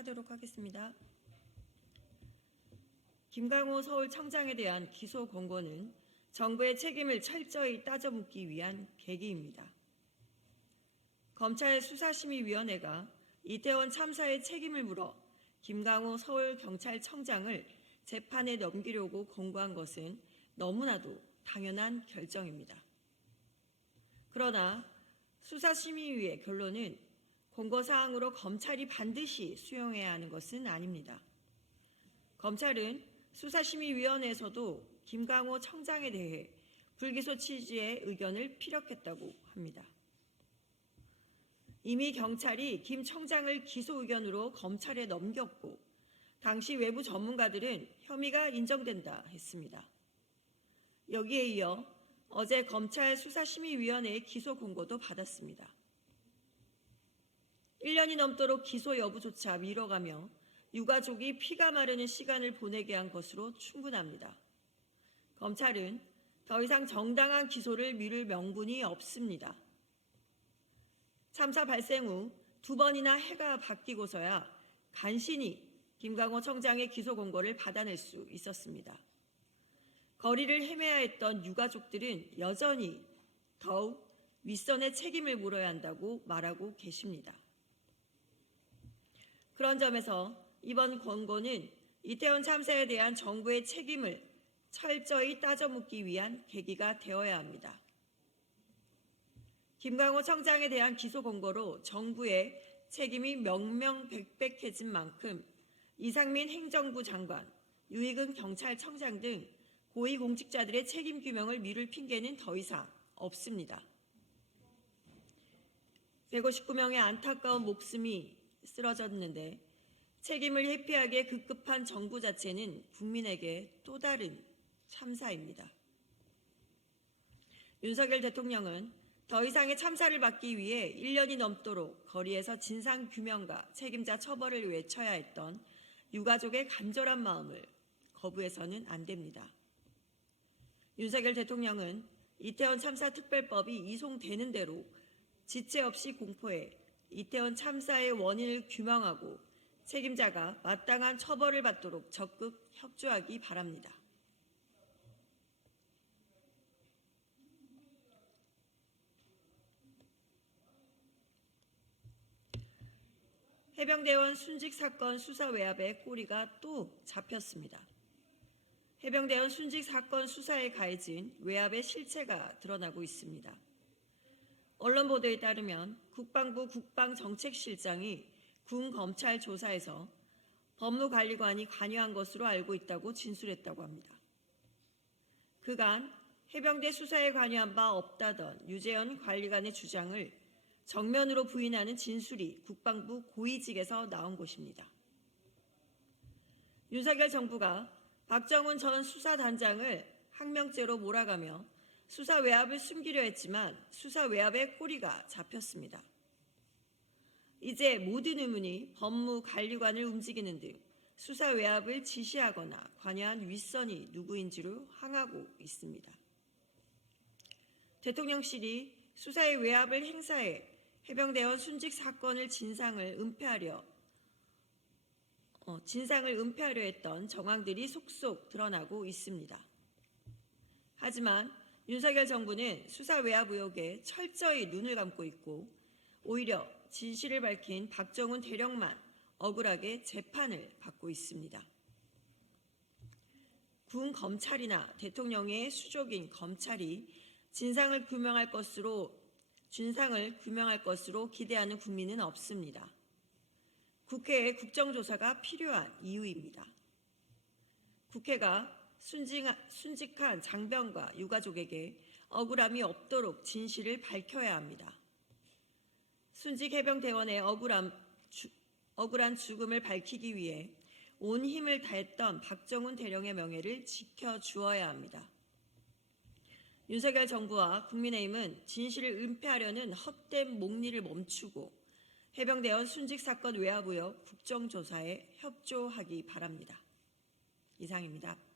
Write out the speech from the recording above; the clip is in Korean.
시작하도록 하겠습니다. 김강호 서울청장에 대한 기소 권고는 정부의 책임을 철저히 따져묻기 위한 계기입니다. 검찰 수사심의위원회가 이태원 참사의 책임을 물어 김강호 서울경찰청장을 재판에 넘기려고 권고한 것은 너무나도 당연한 결정입니다. 그러나 수사심의위의 결론은 권고사항으로 검찰이 반드시 수용해야 하는 것은 아닙니다. 검찰은 수사심의위원회에서도 김강호 청장에 대해 불기소 취지의 의견을 피력했다고 합니다. 이미 경찰이 김 청장을 기소 의견으로 검찰에 넘겼고 당시 외부 전문가들은 혐의가 인정된다 했습니다. 여기에 이어 어제 검찰 수사심의위원회의 기소 권고도 받았습니다. 1년이 넘도록 기소 여부조차 미뤄가며 유가족이 피가 마르는 시간을 보내게 한 것으로 충분합니다. 검찰은 더 이상 정당한 기소를 미룰 명분이 없습니다. 참사 발생 후 2번이나 해가 바뀌고서야 간신히 김강호 청장의 기소 권고를 받아낼 수 있었습니다. 거리를 헤매야 했던 유가족들은 여전히 더욱 윗선의 책임을 물어야 한다고 말하고 계십니다. 그런 점에서 이번 권고는 이태원 참사에 대한 정부의 책임을 철저히 따져묻기 위한 계기가 되어야 합니다. 김강호 청장에 대한 기소 권고로 정부의 책임이 명명백백해진 만큼 이상민 행정부 장관, 유익은 경찰청장 등 고위공직자들의 책임 규명을 미룰 핑계는 더 이상 없습니다. 159명의 안타까운 목숨이 쓰러졌는데 책임을 회피하기에 급급한 정부 자체는 국민에게 또 다른 참사입니다. 윤석열 대통령은 더 이상의 참사를 막기 위해 1년이 넘도록 거리에서 진상규명과 책임자 처벌을 외쳐야 했던 유가족의 간절한 마음을 거부해서는 안 됩니다. 윤석열 대통령은 이태원 참사 특별법이 이송되는 대로 지체 없이 공포해 이태원 참사의 원인을 규명하고 책임자가 마땅한 처벌을 받도록 적극 협조하기 바랍니다. 해병대원 순직 사건 수사 외압의 꼬리가 또 잡혔습니다. 해병대원 순직 사건 수사에 가해진 외압의 실체가 드러나고 있습니다. 언론 보도에 따르면 국방부 국방정책실장이 군 검찰 조사에서 법무관리관이 관여한 것으로 알고 있다고 진술했다고 합니다. 그간 해병대 수사에 관여한 바 없다던 유재현 관리관의 주장을 정면으로 부인하는 진술이 국방부 고위직에서 나온 것입니다. 윤석열 정부가 박정훈 전 수사단장을 항명죄로 몰아가며 수사 외압을 숨기려 했지만 수사 외압의 꼬리가 잡혔습니다. 이제 모든 의문이 법무관리관을 움직이는 등 수사 외압을 지시하거나 관여한 윗선이 누구인지로 향하고 있습니다. 대통령실이 수사의 외압을 행사해 해병대원 순직 사건을 진상을 은폐하려 했던 정황들이 속속 드러나고 있습니다. 하지만 윤석열 정부는 수사 외압 의혹에 철저히 눈을 감고 있고 오히려 진실을 밝힌 박정훈 대령만 억울하게 재판을 받고 있습니다. 군 검찰이나 대통령의 수족인 검찰이 진상을 규명할 것으로 기대하는 국민은 없습니다. 국회에 국정조사가 필요한 이유입니다. 국회가 순직한 장병과 유가족에게 억울함이 없도록 진실을 밝혀야 합니다. 순직 해병대원의 억울한 죽음을 밝히기 위해 온 힘을 다했던 박정훈 대령의 명예를 지켜주어야 합니다. 윤석열 정부와 국민의힘은 진실을 은폐하려는 헛된 목리를 멈추고 해병대원 순직 사건 외압 의혹 국정조사에 협조하기 바랍니다. 이상입니다.